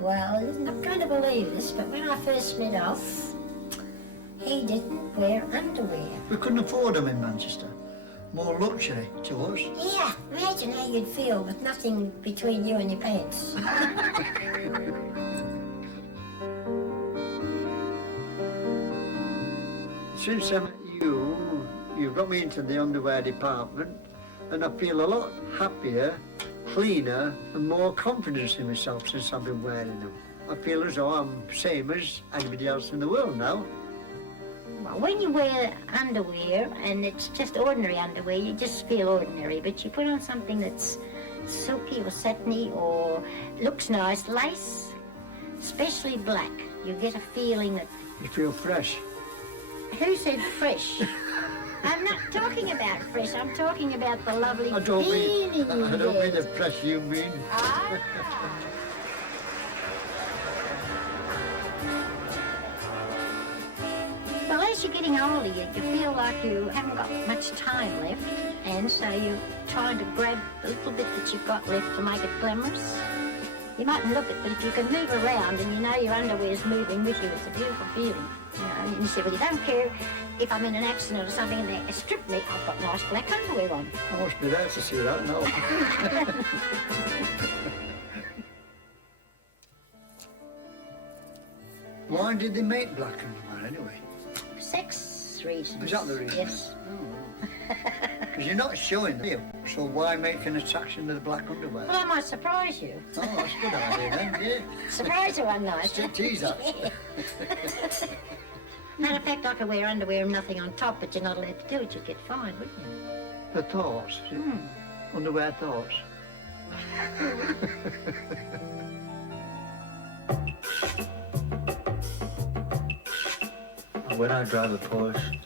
Well, you're not going to believe this, but when I first met off, he didn't wear underwear. We couldn't afford them in Manchester. More luxury to us. Yeah, imagine how you'd feel with nothing between you and your pants. Since I met you've got me into the underwear department, and I feel a lot happier, cleaner, and more confidence in myself since I've been wearing them. I feel as though I'm same as anybody else in the world now. Well, when you wear underwear, and it's just ordinary underwear, you just feel ordinary, but you put on something that's silky or satiny or looks nice, lace, especially black, you get a feeling that... You feel fresh. Who said fresh? I'm not talking about fresh, I'm talking about the lovely feeling you I don't mean the fresh you mean. Ah. Well, as you're getting older, you feel like you haven't got much time left, and so you're trying to grab the little bit that you've got left to make it glamorous. You mightn't look it, but if you can move around and you know your underwear's moving with you, it's a beautiful feeling. You know, and you say, well, you don't care if I'm in an accident or something and they strip me, I've got nice black underwear on. I must be there to see that now. Why did they make black underwear anyway? Sex reasons. Is that the reason? Yes. Because you're not showing them, are you? So why make an attraction to the black underwear? Well, I might surprise you. Oh, that's a good idea then, yeah. Surprise you one night. Still tease that. Matter of fact, I could wear underwear and nothing on top, but you're not allowed to do it. You'd get fined, wouldn't you? The thoughts. Underwear thoughts. When I drive a Porsche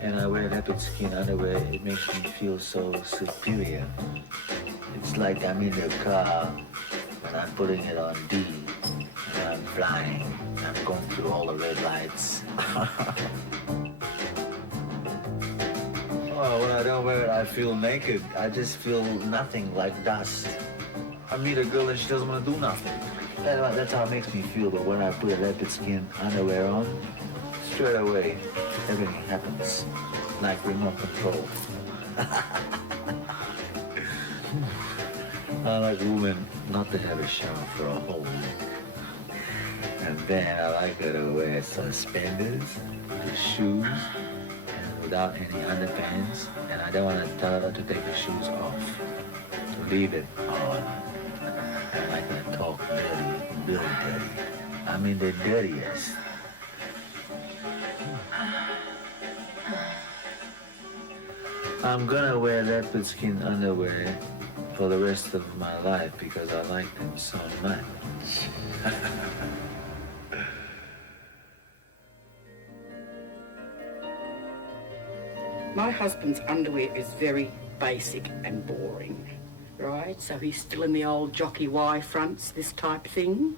and I wear leopard skin underwear, it makes me feel so superior. It's like I'm in the car and I'm putting it on D and I'm flying. I'm going through all the red lights. Oh, when I don't wear it, I feel naked. I just feel nothing, like dust. I meet a girl and she doesn't want to do nothing. That's how it makes me feel, but when I put a leopard skin underwear on, straight away, everything happens, like remote control. I like women not to have a shower for a whole week. And then I like her to wear suspenders, the shoes, and without any underpants. And I don't want to tell her to take the shoes off, to leave it on. I like her to talk dirty, real dirty. I mean the dirtiest. I'm gonna wear leopard skin underwear for the rest of my life because I like them so much. My husband's underwear is very basic and boring, right? So he's still in the old jockey Y fronts, this type thing,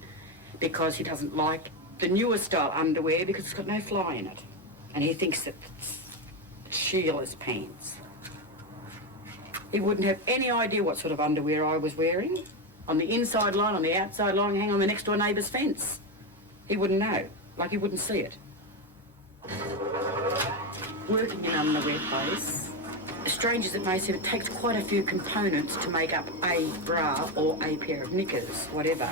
because he doesn't like the newer style underwear because it's got no fly in it. And he thinks that it's Sheila's pants. He wouldn't have any idea what sort of underwear I was wearing. On the inside line, on the outside line, hang on the next door neighbour's fence. He wouldn't know, like he wouldn't see it. Working in an underwear place, as strange as it may seem, it takes quite a few components to make up a bra or a pair of knickers, whatever,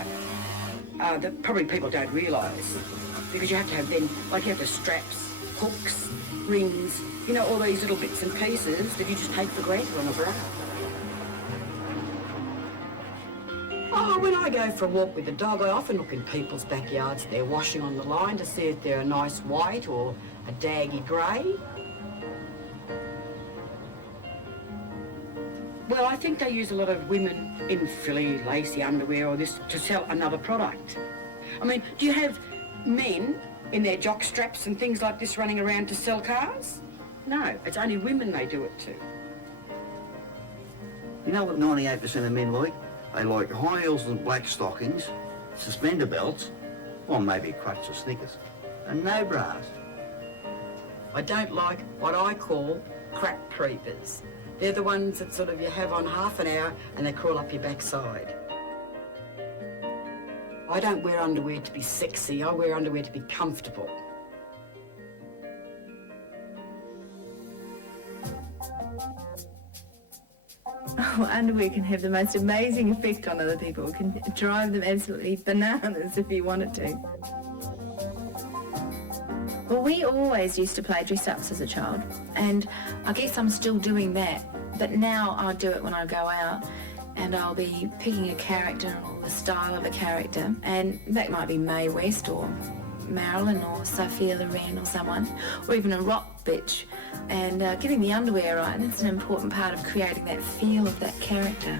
that probably people don't realise. Because you have to have then, like you have to straps, hooks, rings, you know, all these little bits and pieces that you just take for granted on a bra. Oh, when I go for a walk with the dog, I often look in people's backyards. They're washing on the line to see if they're a nice white or a daggy grey. Well, I think they use a lot of women in frilly, lacy underwear or this to sell another product. I mean, do you have men in their jock straps and things like this running around to sell cars? No, it's only women they do it to. You know what 98% of men like? They like high heels and black stockings, suspender belts, or maybe crutch or sneakers, and no bras. I don't like what I call crap creepers. They're the ones that sort of you have on half an hour and they crawl up your backside. I don't wear underwear to be sexy, I wear underwear to be comfortable. Oh, underwear can have the most amazing effect on other people. It can drive them absolutely bananas if you want it to. Well, we always used to play dress-ups as a child, and I guess I'm still doing that. But now I do it when I go out, and I'll be picking a character or the style of a character, and that might be Mae West or Marilyn or Sophia Loren or someone, or even a rock bitch. And getting the underwear right, that's an important part of creating that feel of that character.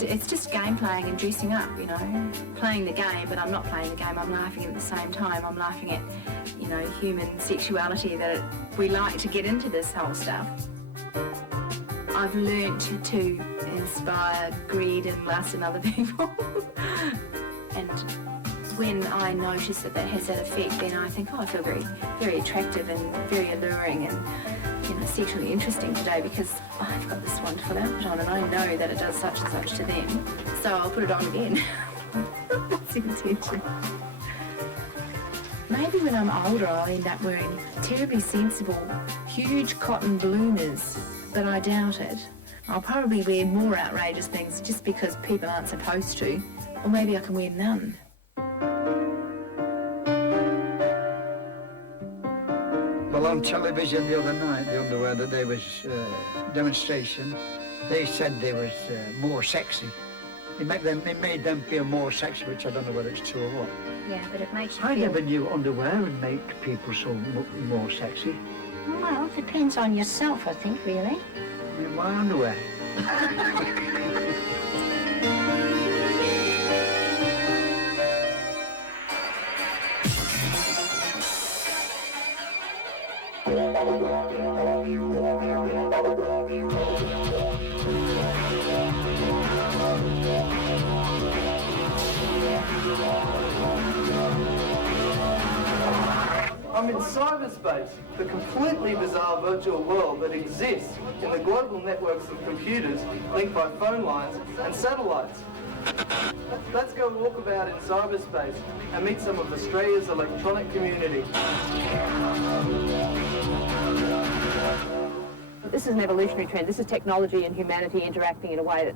It's just game playing and dressing up, you know. Playing the game, but I'm not playing the game, I'm laughing at the same time. I'm laughing at, you know, human sexuality, that we like to get into this whole stuff. I've learnt to inspire greed and lust in other people. And when I notice that has that effect, then I think, oh, I feel very, very attractive and very alluring and, you know, sexually interesting today because I've got this wonderful outfit on and I know that it does such and such to them. So I'll put it on again. That's the intention. Maybe when I'm older I'll end up wearing terribly sensible, huge cotton bloomers, but I doubt it. I'll probably wear more outrageous things just because people aren't supposed to, or maybe I can wear none. Well, on television the other night, the underwear that there was demonstration, they said they was more sexy. It made them feel more sexy, which I don't know whether it's true or what. Yeah, but it makes you I feel... never knew underwear would make people so more sexy. Well, it depends on yourself, I think, really. I mean, why underwear? I'm in cyberspace, the completely bizarre virtual world that exists in the global networks of computers linked by phone lines and satellites. Let's go walk about in cyberspace and meet some of Australia's electronic community. This is an evolutionary trend. This is technology and humanity interacting in a way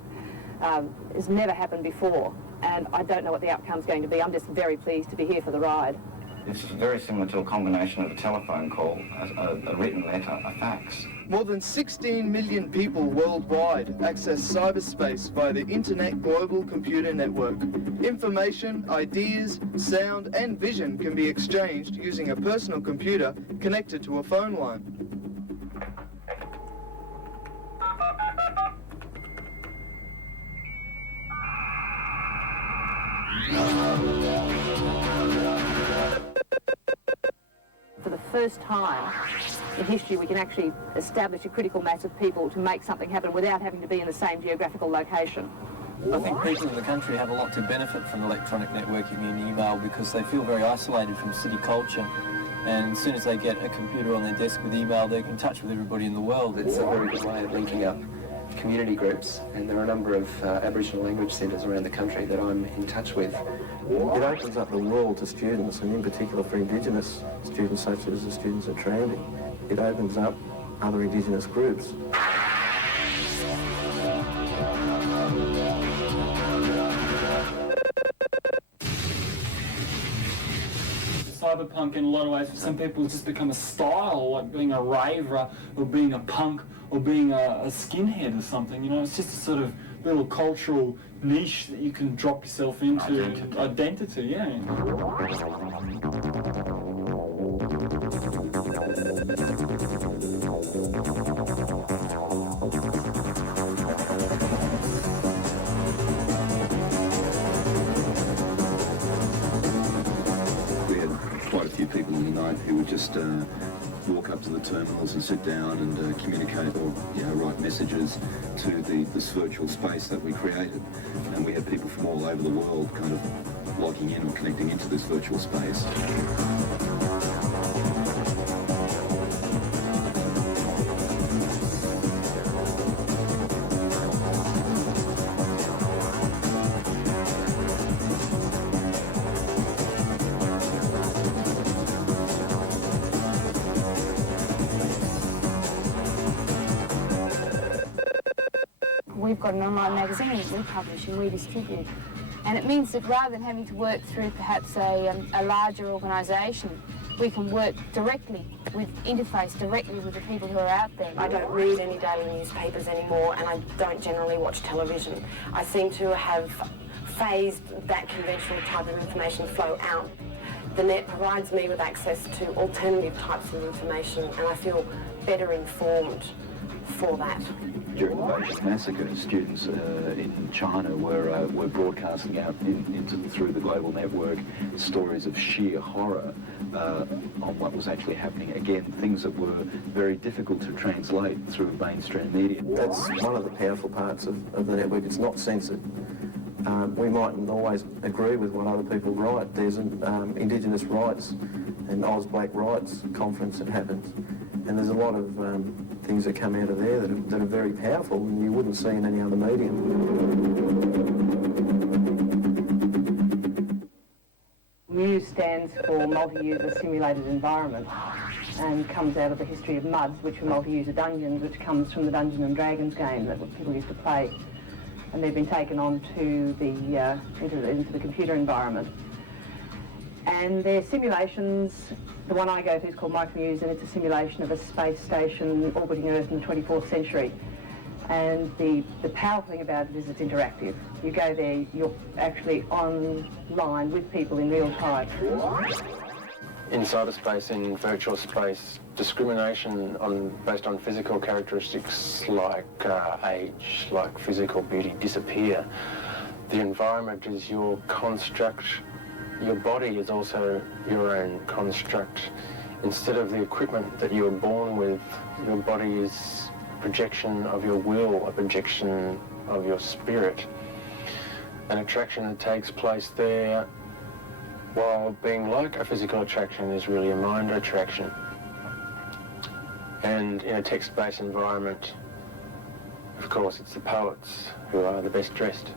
that has never happened before. And I don't know what the outcome's going to be. I'm just very pleased to be here for the ride. It's very similar to a combination of a telephone call, a written letter, a fax. More than 16 million people worldwide access cyberspace via the Internet Global Computer Network. Information, ideas, sound and vision can be exchanged using a personal computer connected to a phone line. For the first time in history, we can actually establish a critical mass of people to make something happen without having to be in the same geographical location. I think people in the country have a lot to benefit from electronic networking and email because they feel very isolated from city culture. And as soon as they get a computer on their desk with email, they're in touch with everybody in the world. It's a very good way of linking up community groups, and there are a number of Aboriginal language centres around the country that I'm in touch with. It opens up the world to students, and in particular for Indigenous students such as the students at Tranby. It opens up other Indigenous groups. Cyberpunk in a lot of ways for some people has just become a style, like being a raver or being a punk or being a skinhead or something, you know. It's just a sort of little cultural niche that you can drop yourself into. Identity, yeah. Quite a few people in the night who would just walk up to the terminals and sit down and communicate or write messages to this virtual space that we created. And we had people from all over the world kind of logging in or connecting into this virtual space. got an online magazine we publish and we distribute. And it means that rather than having to work through perhaps a larger organisation, we can work directly interface directly with the people who are out there. I don't read any daily newspapers anymore, and I don't generally watch television. I seem to have phased that conventional type of information flow out. The net provides me with access to alternative types of information, and I feel better informed for that. During the Beijing massacre, students in China were broadcasting out through the global network stories of sheer horror on what was actually happening. Again, things that were very difficult to translate through mainstream media. That's one of the powerful parts of the network. It's not censored. We mightn't always agree with what other people write. There's an Indigenous Rights and Oz Black Rights conference that happens, and there's a lot of things that come out of there that are very powerful and you wouldn't see in any other medium. MUSE stands for Multi-User Simulated Environment and comes out of the history of MUDs, which were multi-user dungeons, which comes from the Dungeons and Dragons game that people used to play. And they've been taken on to into the computer environment. And they're simulations. The one I go to is called Microdocs, and it's a simulation of a space station orbiting Earth in the 24th century. And the powerful thing about it is it's interactive. You go there, you're actually online with people in real time. In cyberspace, in virtual space, discrimination based on physical characteristics like age, like physical beauty disappear. The environment is your construct. Your body is also your own construct. Instead of the equipment that you were born with, your body is a projection of your will, a projection of your spirit. An attraction that takes place there, while being like a physical attraction, is really a mind attraction. And in a text-based environment, of course, it's the poets who are the best dressed.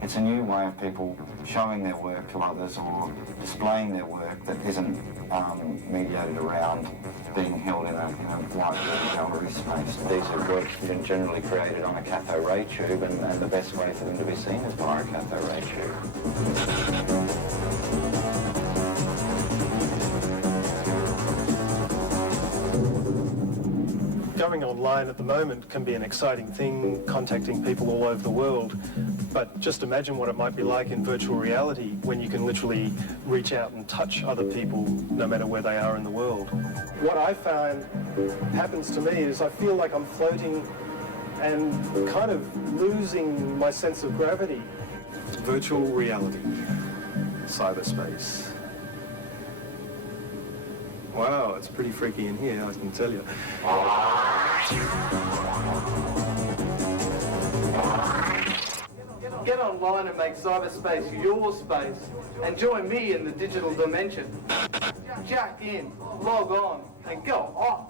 It's a new way of people showing their work to others or displaying their work that isn't mediated around being held in a white gallery space. These are works generally created on a cathode ray tube, and the best way for them to be seen is via a cathode ray tube. Going online at the moment can be an exciting thing, contacting people all over the world, but just imagine what it might be like in virtual reality when you can literally reach out and touch other people no matter where they are in the world. What I find happens to me is I feel like I'm floating and kind of losing my sense of gravity. Virtual reality, cyberspace. Wow, it's pretty freaky in here, I can tell you. Get online and make cyberspace your space and join me in the digital dimension. Jack in, log on, and go off.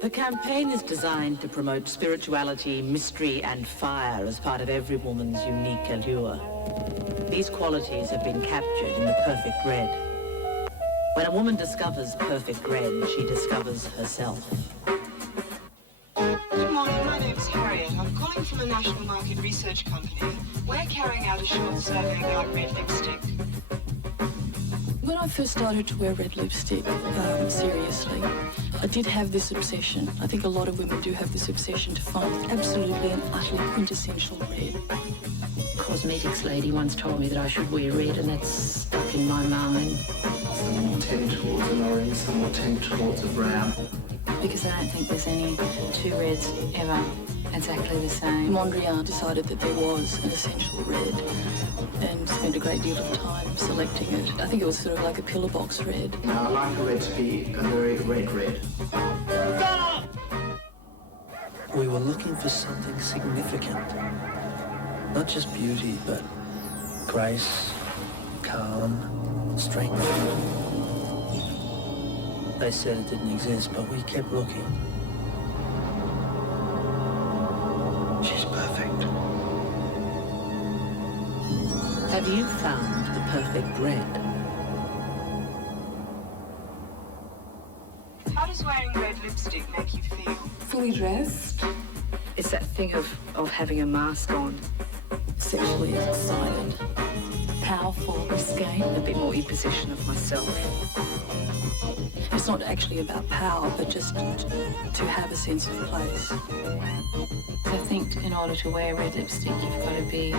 The campaign is designed to promote spirituality, mystery, and fire as part of every woman's unique allure. These qualities have been captured in the perfect red. When a woman discovers perfect red, she discovers herself. Good morning, my name's Harriet. I'm calling from a national market research company. We're carrying out a short survey about red lipstick. When I first started to wear red lipstick, seriously, I did have this obsession. I think a lot of women do have this obsession to find absolutely and utterly quintessential red. Cosmetics lady once told me that I should wear red, and that's stuck in my mind. Some will tend towards an orange, some will tend towards a brown. Because I don't think there's any two reds ever exactly the same. Mondrian decided that there was an essential red and spent a great deal of time selecting it. I think it was sort of like a pillar box red. Now, I like a red to be a very red. We were looking for something significant. Not just beauty, but grace, calm, strength. They said it didn't exist, but we kept looking. She's perfect. Have you found the perfect red? How does wearing red lipstick make you feel? Fully dressed. It's that thing of having a mask on. Sexually excited, powerful, risque. A bit more in possession of myself. It's not actually about power, but just to have a sense of place. I think in order to wear red lipstick, you've got to be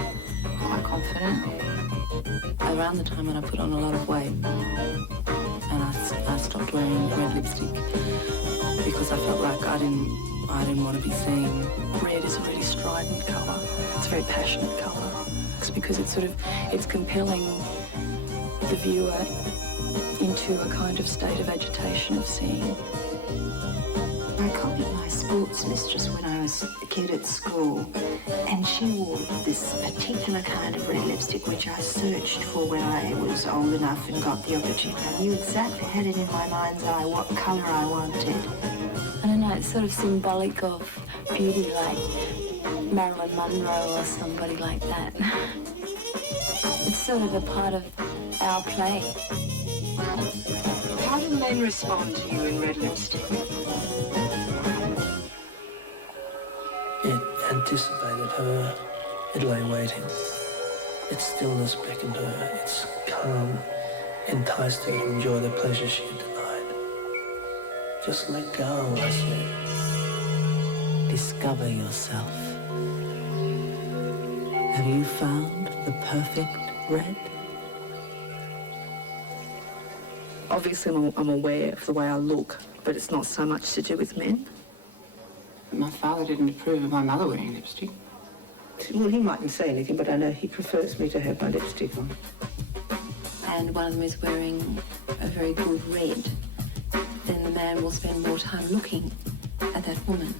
quite confident. Around the time when I put on a lot of weight, and I stopped wearing red lipstick because I felt like I didn't want to be seen. Red is a really strident colour. It's a very passionate colour. It's because it's compelling the viewer into a kind of state of agitation of seeing. I copied my sports mistress when I was a kid at school, and she wore this particular kind of red lipstick which I searched for when I was old enough and got the opportunity. I knew exactly, had it in my mind's eye what colour I wanted. I don't know, it's sort of symbolic of beauty, like Marilyn Monroe or somebody like that. It's sort of a part of our play. How do men respond to you in red lipstick? It anticipated her. It lay waiting. Its stillness beckoned her. Its calm enticed her to enjoy the pleasure she had denied. Just let go, I said. Discover yourself. Have you found the perfect red? Obviously, I'm aware of the way I look, but it's not so much to do with men. My father didn't approve of my mother wearing lipstick. Well, he mightn't say anything, but I know he prefers me to have my lipstick on. And one of them is wearing a very good red, then the man will spend more time looking at that woman.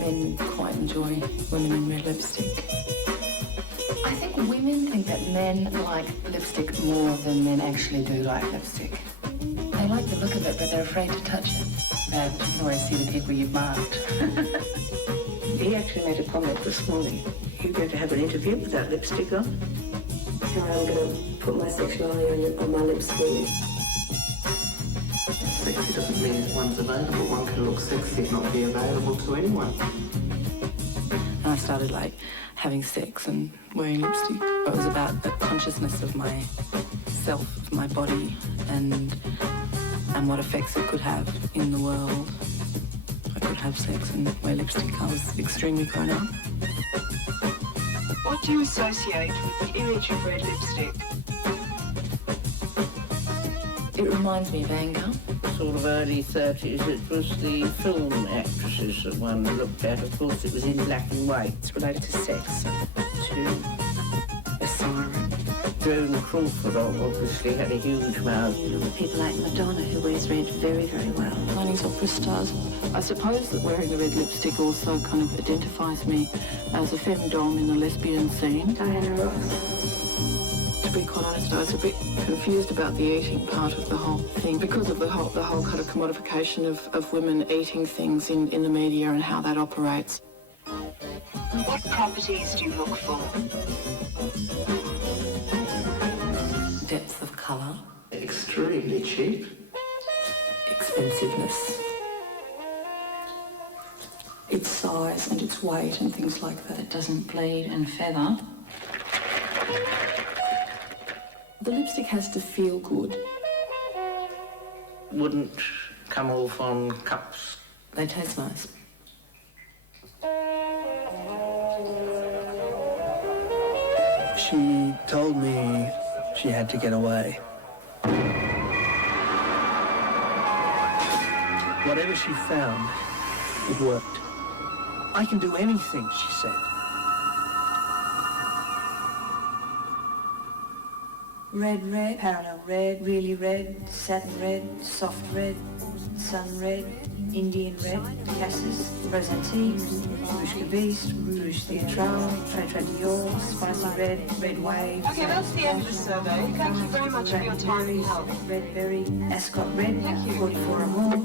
Men quite enjoy women in red lipstick. I think women think that men like lipstick more than men actually do like lipstick. They like the look of it, but they're afraid to touch it. But you can always see the people you've marked. He actually made a comment this morning. You're going to have an interview with that lipstick on? I'm going to put my sexuality on my lips for you. Sexy doesn't mean one's available. One can look sexy and not be available to anyone. And I started having sex and wearing lipstick. It was about the consciousness of myself, of my body, and what effects it could have in the world. I could have sex and wear lipstick. I was extremely grown up. What do you associate with the image of red lipstick? It reminds me of anger. Sort of early 30s, it was the film actresses that one looked at. Of course, it was in black and white. It's related to sex, to a siren. Joan Crawford obviously had a huge mouth. You look at people like Madonna, who wears red very, very well. Chinese opera stars. I suppose that wearing a red lipstick also kind of identifies me as a femdom in the lesbian scene. Diana Ross. To be quite honest, I was a bit confused about the eating part of the whole thing because of the whole kind of commodification of women eating things in the media and how that operates. What properties do you look for? Depth of colour. Extremely cheap. Expensiveness. Its size and its weight and things like that. It doesn't bleed and feather. The lipstick has to feel good. Wouldn't come off on cups. They taste nice. She told me she had to get away. Whatever she found, it worked. I can do anything, she said. Red, red, parallel red, really red, satin red, soft red, sun red, Indian red, cassis, rosati, rouge cabiste, rouge theatrale, très dior, spicy red wave. Okay, that's the end of the survey. Thank you very much for your time and help. Red berry, ascot red, 44 amour.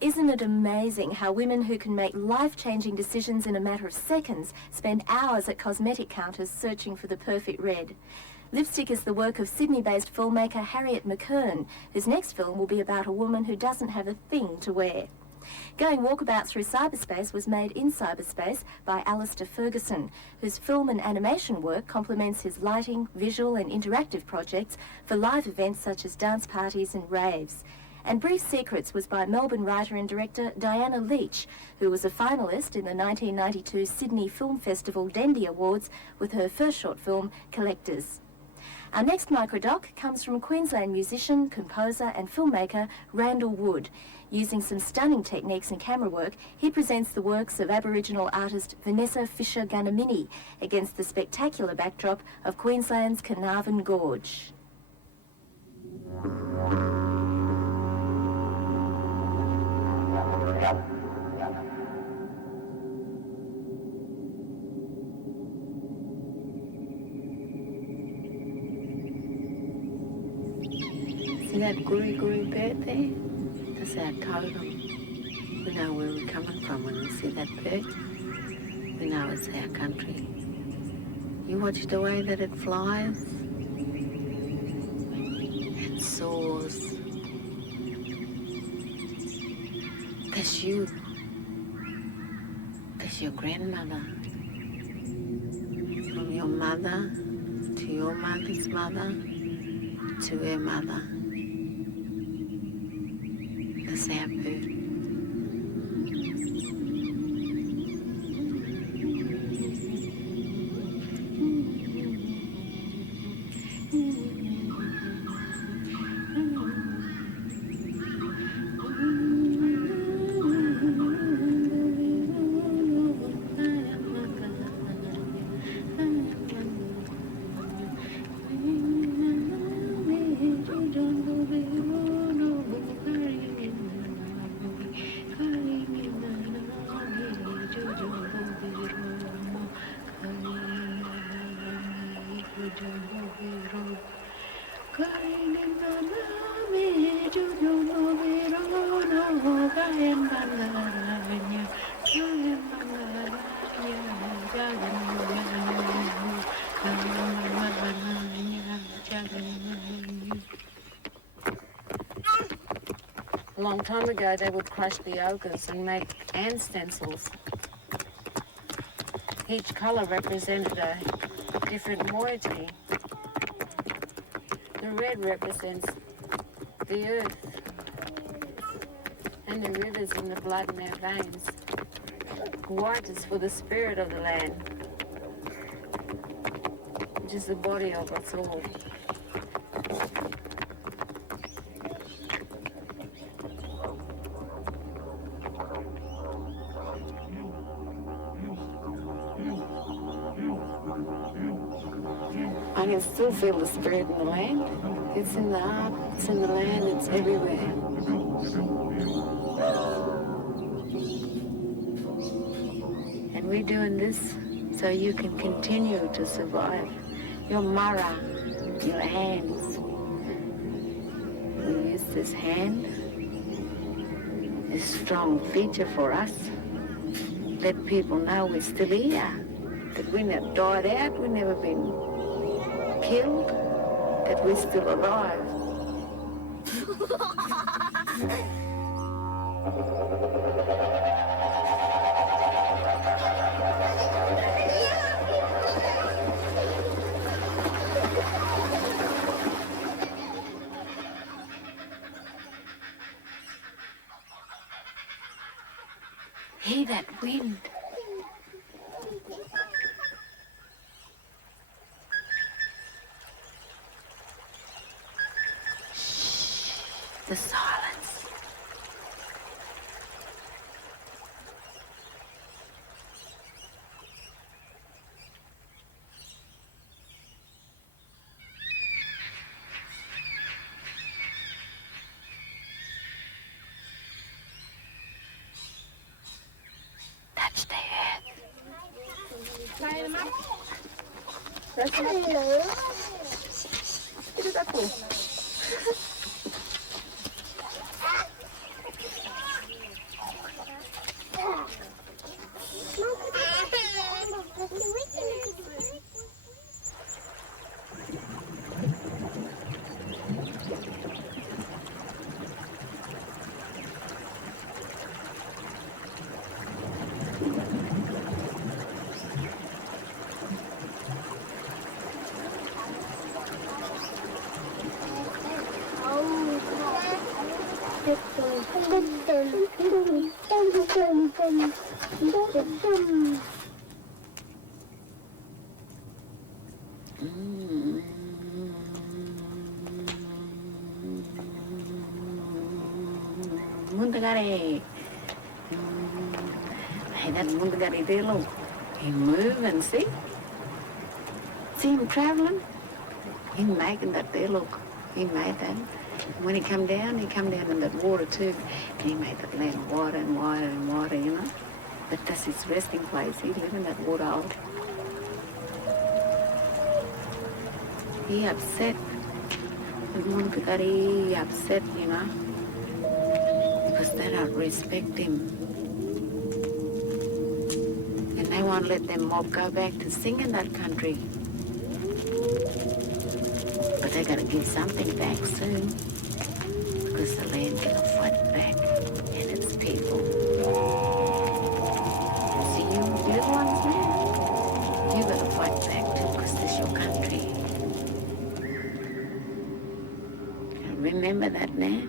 Isn't it amazing how women who can make life-changing decisions in a matter of seconds spend hours at cosmetic counters searching for the perfect red? Lipstick is the work of Sydney-based filmmaker Harriet McKern, whose next film will be about a woman who doesn't have a thing to wear. Going Walkabout Through Cyberspace was made in Cyberspace by Alistair Ferguson, whose film and animation work complements his lighting, visual and interactive projects for live events such as dance parties and raves. And Brief Secrets was by Melbourne writer and director Diana Leach, who was a finalist in the 1992 Sydney Film Festival Dendy Awards with her first short film, Collectors. Our next microdoc comes from Queensland musician, composer and filmmaker Randall Wood. Using some stunning techniques and camera work, he presents the works of Aboriginal artist Vanessa Fisher-Gunamini against the spectacular backdrop of Queensland's Carnarvon Gorge. See that guri bird there? That's our totem. We know where we're coming from when we see that bird. We know it's our country. You watch the way that it flies and soars. That's you. That's your grandmother. From your mother to your mother's mother to her mother. That's our bird. A long time ago, they would crush the ochres and make ant stencils. Each colour represented a different moiety. The red represents the earth and the rivers and the blood in their veins. White is for the spirit of the land, which is the body of us all. I can still feel the spirit in the land. It's in the heart, it's in the land, it's everywhere. And we're doing this so you can continue to survive. Your mara, your hands. We use this hand, a strong feature for us. Let people know we're still here. that we never died out, we've never been killed, that we're still alive. Hear that wind? Shh, the silence. Touch the earth. Mundagari. Hey, that Mundagari there, look. He move and see. See him traveling? He making that there, look. He made that. When he come down in that water too. And he made that land wider and wider and wider, you know. But that's his resting place. He live in that water hole. He upset. The Mundagari upset, you know. Because they don't respect him. And they won't let them mob go back to sing in that country. But they gotta give something back soon. Because the land cannot fight back. And its people. See you little ones now? You gotta fight back too, because this is your country. Remember that now?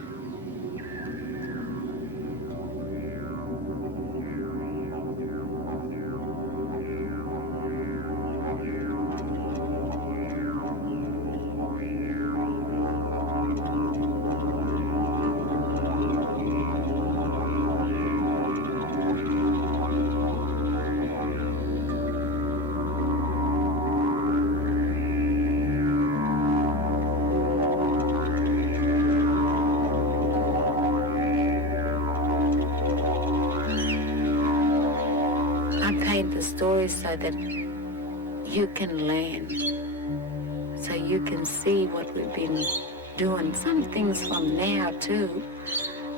Stories so that you can learn, so you can see what we've been doing. Some things from now too,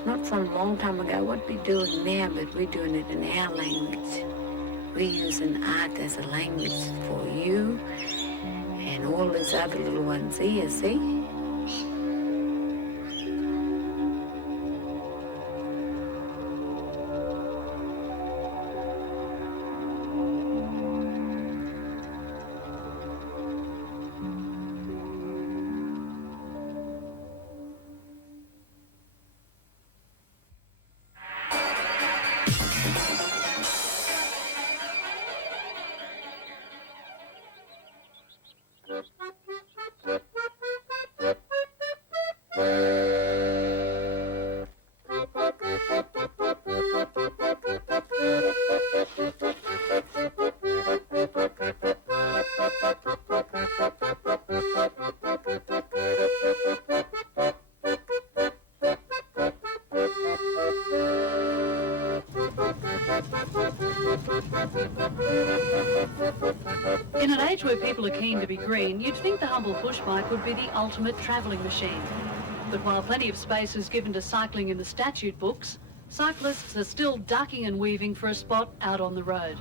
not from a long time ago, what we're doing now, but we're doing it in our language. We're using art as a language for you and all these other little ones here, see? In an age where people are keen to be green, you'd think the humble push bike would be the ultimate travelling machine. But while plenty of space is given to cycling in the statute books, cyclists are still ducking and weaving for a spot out on the road.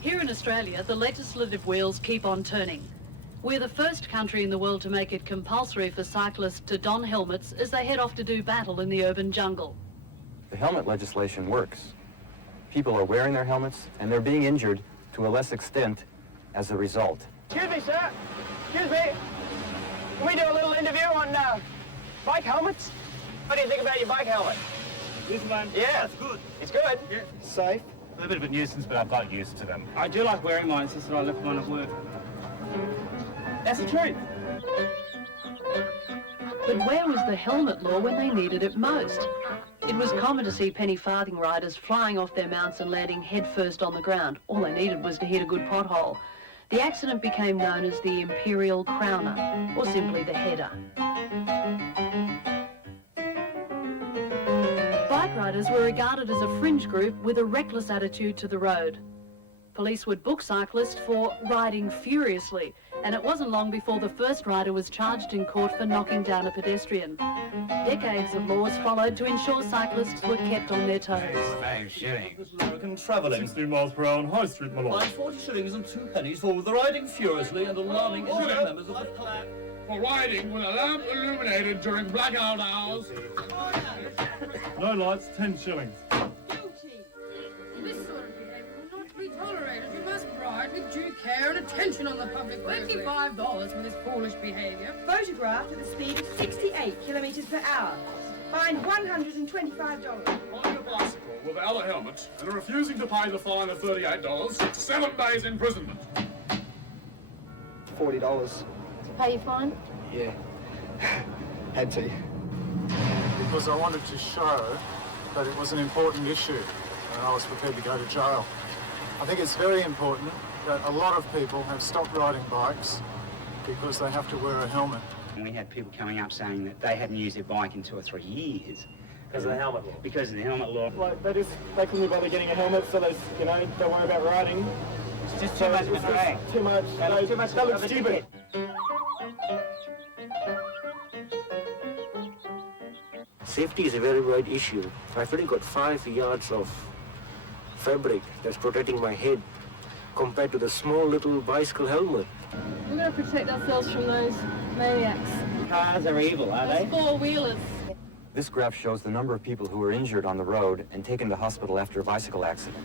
Here in Australia, the legislative wheels keep on turning. We're the first country in the world to make it compulsory for cyclists to don helmets as they head off to do battle in the urban jungle. The helmet legislation works. People are wearing their helmets and they're being injured to a less extent as a result. Excuse me, sir. Excuse me. Can we do a little interview on bike helmets? What do you think about your bike helmet? This one? Yeah. It's good. It's good? Yeah. Safe? A little bit of a nuisance, but I've got used to them. I do like wearing mine, it's just that I left mine at work. That's the truth. But where was the helmet law when they needed it most? It was common to see penny farthing riders flying off their mounts and landing headfirst on the ground. All they needed was to hit a good pothole. The accident became known as the Imperial Crowner, or simply the header. Bike riders were regarded as a fringe group with a reckless attitude to the road. Police would book cyclists for riding furiously, and it wasn't long before the first rider was charged in court for knocking down a pedestrian. Decades of laws followed to ensure cyclists were kept on their toes. 5 shillings. American travelling. 16 miles per hour on High Street, my lord. 40 shillings and 2 pennies for the riding furiously and alarming innocent members of the... For riding with a lamp illuminated during blackout hours. No lights, 10 shillings. This sort of behaviour will not be tolerated. You must ride with due care and attention on the public road. $25 for this foolish behaviour. Photographed at a speed of 68 kilometres per hour. Fined $125. Riding a bicycle without a helmet and refusing to pay the fine of $38, 7 days imprisonment. $40. Pay your fine? Yeah. Had to. Because I wanted to show that it was an important issue and I was prepared to go to jail. I think it's very important that a lot of people have stopped riding bikes because they have to wear a helmet. And we had people coming up saying that they hadn't used their bike in 2 or 3 years. Because of the helmet law? Because of the helmet law. Like, they couldn't bother getting a helmet, so they, don't worry about riding. It's just too much of a drag. Too much. Too much they look of a stupid. Safety is a very wide issue. I've only got 5 yards of fabric that's protecting my head compared to the small little bicycle helmet. We're going to protect ourselves from those maniacs. Cars are evil, are they? Those four-wheelers. This graph shows the number of people who were injured on the road and taken to hospital after a bicycle accident.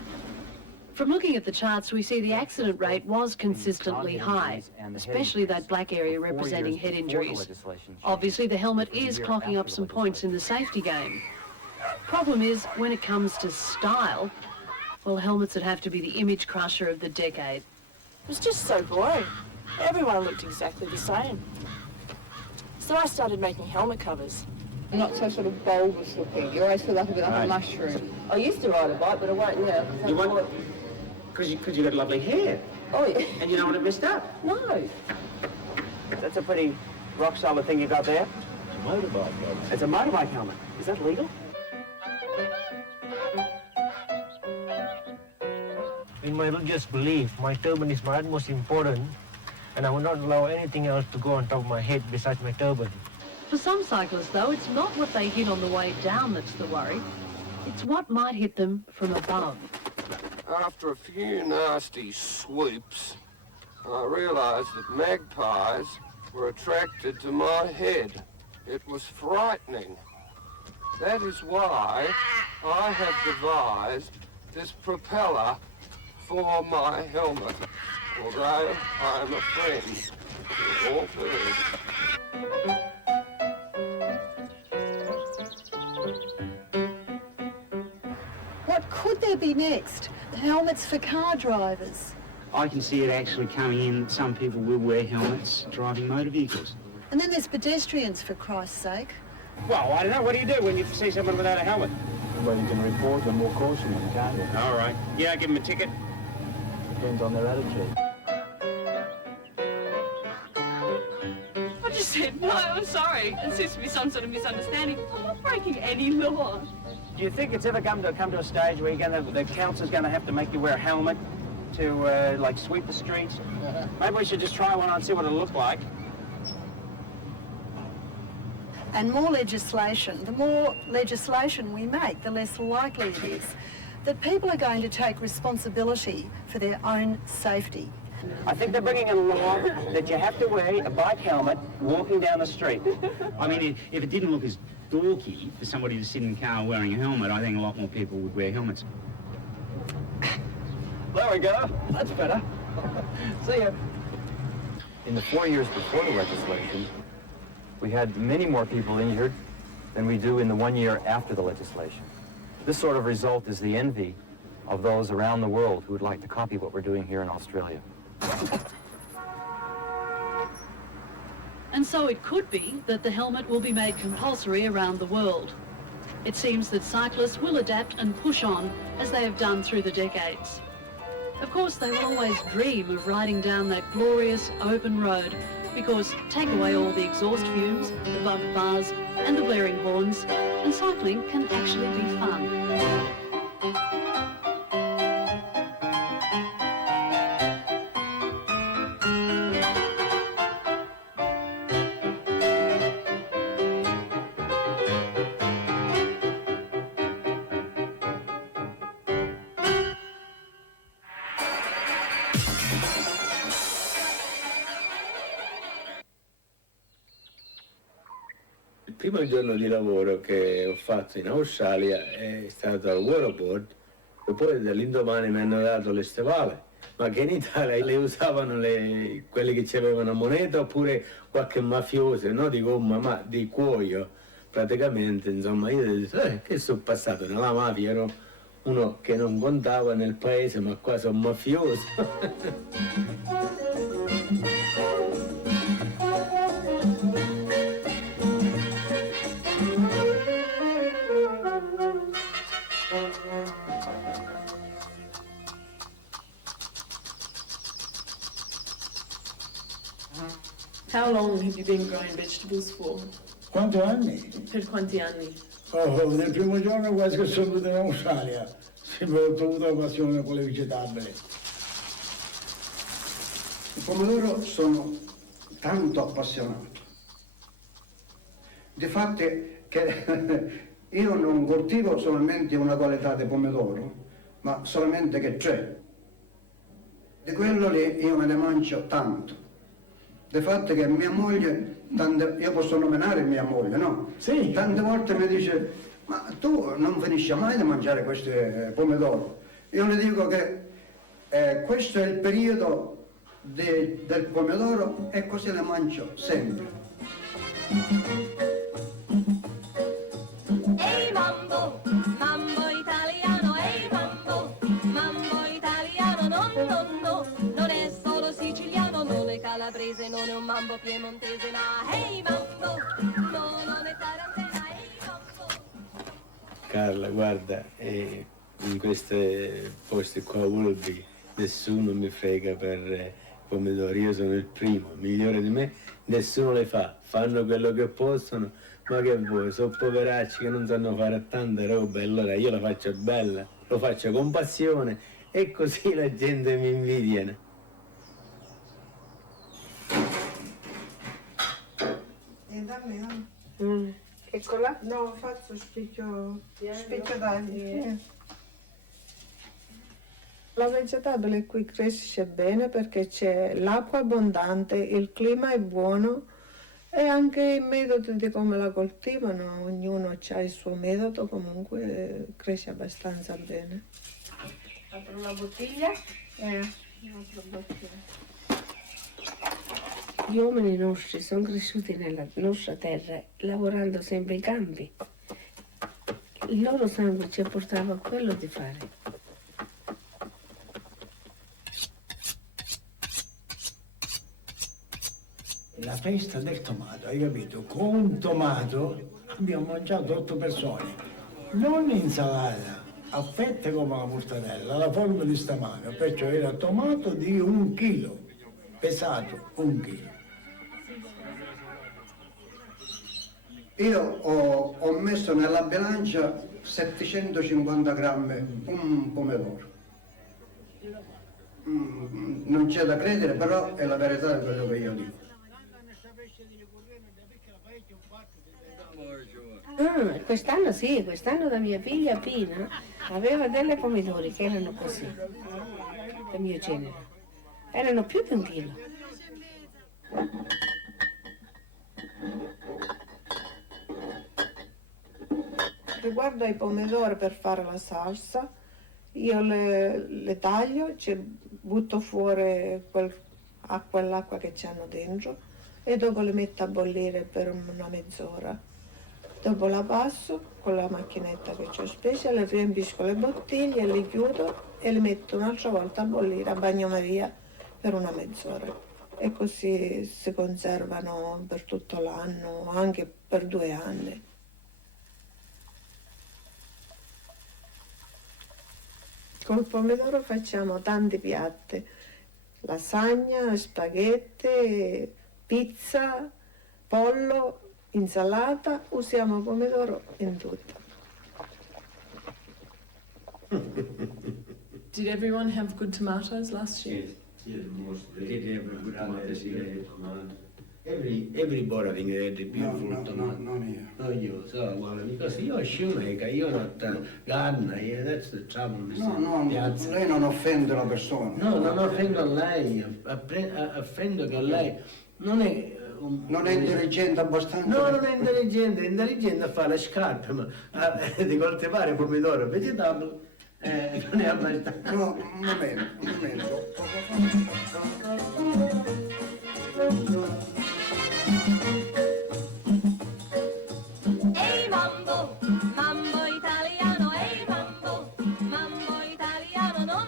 From looking at the charts, we see the accident rate was consistently high, especially that black area representing head injuries. Obviously, the helmet is clocking up some points in the safety game. Problem is, when it comes to style, well, helmets would have to be the image crusher of the decade. It was just so boring. Everyone looked exactly the same. So I started making helmet covers. Not so sort of bulbous looking. You always feel like a bit like a mushroom. I used to ride a bike, but I won't now. You won't? Because you got lovely hair. Oh, yeah. And you don't want it messed up. No. That's a pretty rock solid thing you got there. Motorbike helmet. It's a motorbike helmet. Is that legal? In my religious belief, my turban is my utmost important, and I will not allow anything else to go on top of my head besides my turban. For some cyclists, though, it's not what they hit on the way down that's the worry. It's what might hit them from above. After a few nasty swoops, I realised that magpies were attracted to my head. It was frightening. That is why I have devised this propeller for my helmet, although I am a friend to all birds. What could there be next? Helmets for car drivers. I can see it actually coming in. Some people will wear helmets driving motor vehicles. And then there's pedestrians, for Christ's sake. Well, I don't know. What do you do when you see someone without a helmet? Well, you can report them more cautiously, can't you? All right. Yeah, give them a ticket. Depends on their attitude. I just said, no, I'm sorry. It seems to be some sort of misunderstanding. I'm not breaking any law. Do you think it's ever come to a stage where the council's going to have to make you wear a helmet to, like, sweep the streets? Maybe we should just try one on and see what it'll look like. And more legislation. The more legislation we make, the less likely it is that people are going to take responsibility for their own safety. I think they're bringing in a law that you have to wear a bike helmet walking down the street. I mean, if it didn't look as dorky for somebody to sit in a car wearing a helmet, I think a lot more people would wear helmets. There we go. That's better. See ya. In the 4 years before the legislation, we had many more people injured than we do in the 1 year after the legislation. This sort of result is the envy of those around the world who would like to copy what we're doing here in Australia. And so it could be that the helmet will be made compulsory around the world. It seems that cyclists will adapt and push on as they have done through the decades. Of course, they will always dream of riding down that glorious open road because take away all the exhaust fumes, the bump bars and the blaring horns, and cycling can actually be fun. Il primo giorno di lavoro che ho fatto in Australia è stato al walkabout e poi dall'indomani mi hanno dato le stivali, ma che in Italia le usavano quelli che avevano moneta oppure qualche mafioso, no di gomma ma di cuoio. Praticamente, insomma, io ho detto, che sono passato nella mafia, ero uno che non contava nel paese, ma qua sono mafioso. How long have you been growing vegetables for? Quanti anni? Per quanti anni? Oh, nel primo giorno quasi che sono venuto in Australia, sempre ho avuto la passione con le vegetabili. Il pomodoro sono tanto appassionato. Difatti che io non coltivo solamente una qualità di pomodoro, ma solamente che c'è. Di quello lì io me ne mangio tanto. Difatti che mia moglie, io posso nominare mia moglie, no? Sì. Tante volte mi dice, ma tu non finisci mai di mangiare questi pomodori. Io le dico che questo è il periodo del pomodoro e così le mangio sempre. Ehi mambo, mambo italiano, ehi mambo, mambo italiano, no, non è solo siciliano, non è calabrese, non è un mambo piemontese, ma ehi mambo, no, non è tarantella, ehi mambo. Carla, guarda, in questi posti qua Wolby nessuno mi frega per pomodori, io sono il primo, migliore di me, nessuno le fa, fanno quello che possono, ma che vuoi, sono poveracci che non sanno fare tante robe, allora io la faccio bella, lo faccio con passione e così la gente mi invidia. Dammi, no? Eccola? No, faccio spicchio d'aglio. La vegetabile qui cresce bene perché c'è l'acqua abbondante, il clima è buono e anche i metodi di come la coltivano, ognuno ha il suo metodo, comunque cresce abbastanza bene. Apro la bottiglia? Un'altra bottiglia. Gli uomini nostri sono cresciuti nella nostra terra lavorando sempre i campi. Il loro sangue ci portava quello di fare. La festa del tomato, hai capito? Con un tomato abbiamo mangiato 8 persone. Non insalata, a fette come la mortadella, la forma di sta mano, perciò era tomato di 1 chilo, pesato 1 chilo. Io ho messo nella bilancia 750 grammi un pomodoro. Non c'è da credere, però è la verità di quello che io dico. Ah, quest'anno sì, quest'anno la mia figlia Pina aveva delle pomidori che erano così, del mio genere. Erano più di 1 chilo. Riguardo ai pomodori per fare la salsa, io le taglio, butto fuori quell'acqua che c'hanno dentro e dopo le metto a bollire per una mezz'ora. Dopo la passo con la macchinetta che ho spesa, le riempisco le bottiglie, le chiudo e le metto un'altra volta a bollire a bagnomaria per una mezz'ora. E così si conservano per tutto l'anno, anche per 2 anni. Col pomodoro facciamo tanti piatti, lasagna, spaghetti, pizza, pollo, insalata, usiamo pomodoro in tutto. Did everyone have good tomatoes last year? Yes, most. They did have good tomatoes. Everybody think they had the beautiful tomato. Non io. No, you. So, well, because you're a shoemaker, you're not a gardener. Yeah, that's the trouble. No, lei non offende la persona. No, non offendo lei, offendo che lei non è... Non è intelligente abbastanza? No, non è intelligente a fare le scarpe, ma di coltivare pomidoro vegetabile non è abbastanza. No, un momento. Ehi mambo, mambo italiano, ehi mambo italiano, no,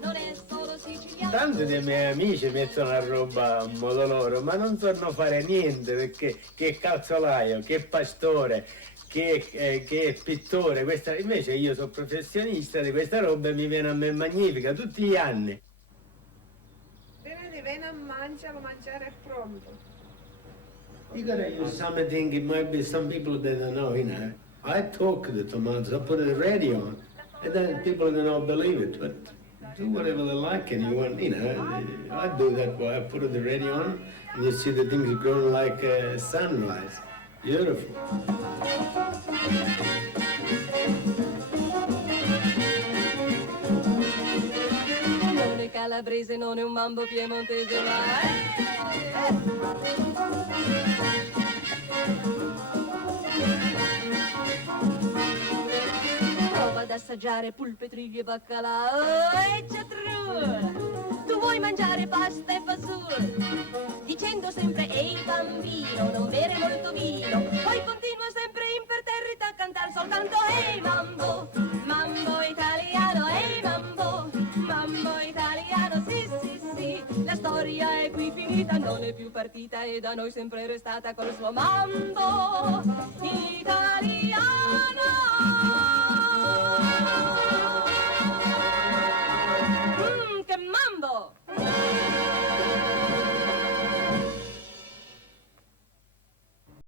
non è solo siciliano. Tanti dei miei amici mettono la roba a modo loro, ma non sanno fare niente perché che calzolaio, che pastore, che pittore, invece io sono professionista di questa roba e mi viene a me magnifica tutti gli anni. Vieni a mangiare è pronto. You gotta use something, it might be some people that don't know, you know. I talk the tomatoes, I put the radio on, and then people don't know believe it, but do whatever they like and you want, you know. I do that while I put the radio on, and you see the things growing like sunrise. Beautiful. Non è calabrese, non è un mambo piemontese, prova ad assaggiare polpe, triglie e baccalà. E c'è tu vuoi mangiare pasta e fasul, dicendo sempre ehi bambino, non bere molto vino, poi continua sempre imperterrita a cantare soltanto ehi mambo, mambo italiano, ehi mambo italiano, sì, la storia è qui finita, non è più partita e da noi sempre restata col suo mambo italiano.